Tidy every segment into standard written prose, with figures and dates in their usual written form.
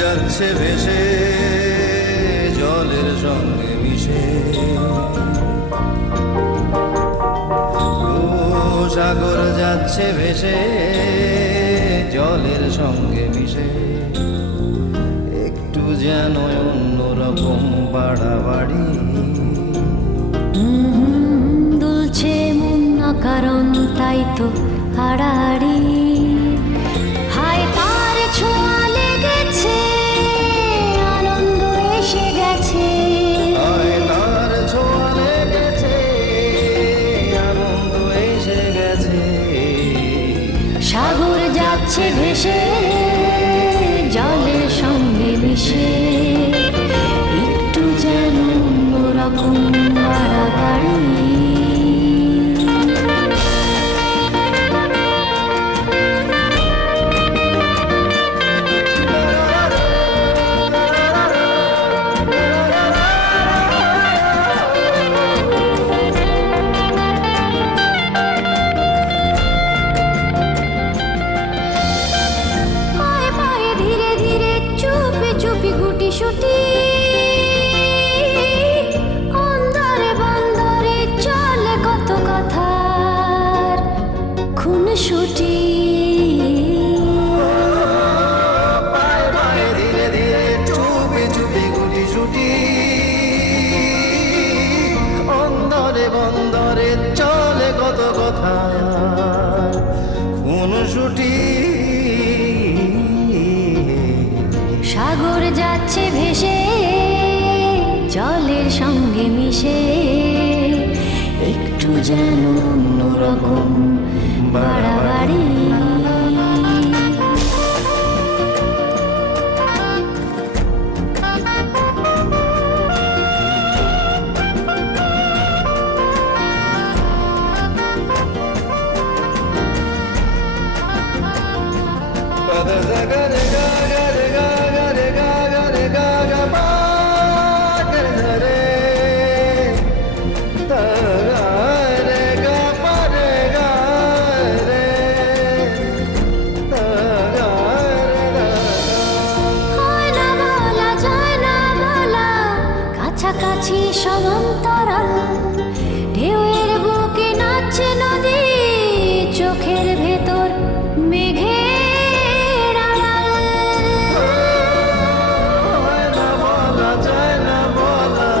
যাচ্ছে ভেসে জলের সঙ্গে মিশে, সাগর যাচ্ছে ভেসে জলের সঙ্গে মিশে, একটু যেন অন্যরকম বাড়াবাড়ি। দুলছে মন কারণ তাই তো হাড়াহাড়ি, হায় তার ছোঁয়া লেগেছে, আনন্দ এসে গেছে। হায় তার ছোঁয়া লেগেছে, আনন্দ এসে গেছে। সাগর যাচ্ছে ভেসে জলের সঙ্গে মিশে, একটু যেন অন্যরকম বাড়াবাড়ি। ছুটি অন্দরে বন্দরে চলে কত কথার খুনসুটি। ধীরে ধীরে চুপি চুপি গুটি ছুটি, অন্দরে বন্দরে চলে কত কথা খুনসুটি। সাগর যাচ্ছে ভেসে জলের সঙ্গে মিশে, একটু যেন অন্যরকম বাড়াবাড়ি। কাছাকাছি সমান্তরাল ঢেউয়ের বুকে নাচছে নদী, চোখের ভেতর মেঘের আড়াল। বলা যায় না বলা,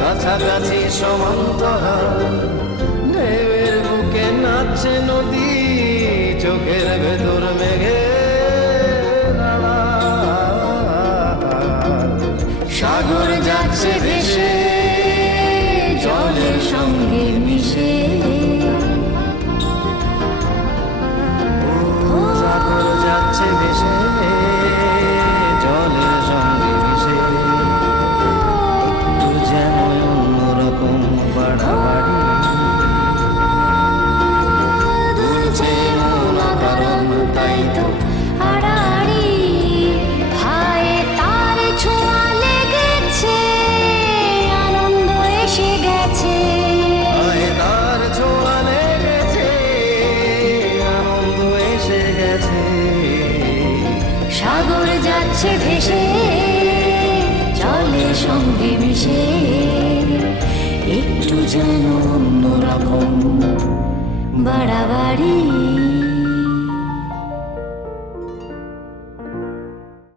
কাছাকাছি সমান্তরাল ঢেউয়ের বুকে নাচছে নদী, চোখের ভেতর মেঘের আড়াল। সাগর যাচ্ছে ভেসে জলের সঙ্গে মিশে, সাগর যাচ্ছে ভেসে জলের সঙ্গে মিশে, একটু যেন অন্যরকম বাড়াবাড়ি। দুলছে মন কারণ তাই তো হাড়াহাড়ি, হায় তার ছোঁয়া লেগেছে, আনন্দ এসে গেছে। হায় তার ছোঁয়া লেগেছে, আনন্দ এসে গেছে। সাগর যাচ্ছে ভেসে জলের সঙ্গে মিশে, একটু যেন অন্যরকম বাড়াবাড়ি।